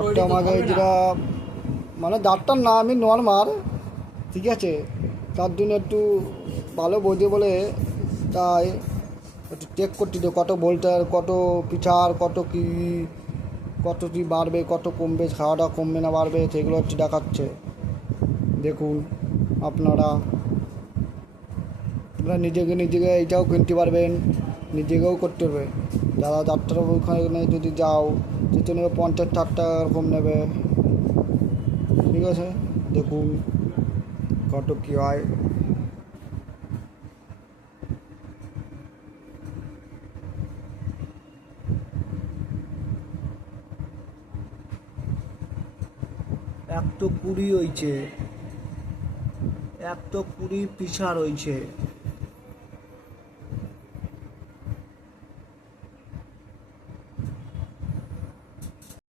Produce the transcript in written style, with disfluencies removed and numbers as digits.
একটা আমাকে যেটা মানে ডাক্তার না, আমি নর্মাল, ঠিক আছে, তার জন্য একটু ভালো বোঝে বলে তাই একটু চেক করতে দিও কত ভোল্টের, কত পিছার, কত কী বাড়বে, কত কমবে, খাওয়াটা কমবে না বাড়বে, সেগুলো হচ্ছে দেখাচ্ছে। দেখুন আপনারা নিজেকে এইটাও কিনতে পারবেন, নিজেকেও করতে হবে। যারা ডাক্তার ওখানে যদি যাও যেতে নেবে 50-60 টাকা এরকম নেবে, ঠিক আছে। দেখুন কত কী হয়। এক তো 20 হয়েছে, 20 পিছার হয়েছে।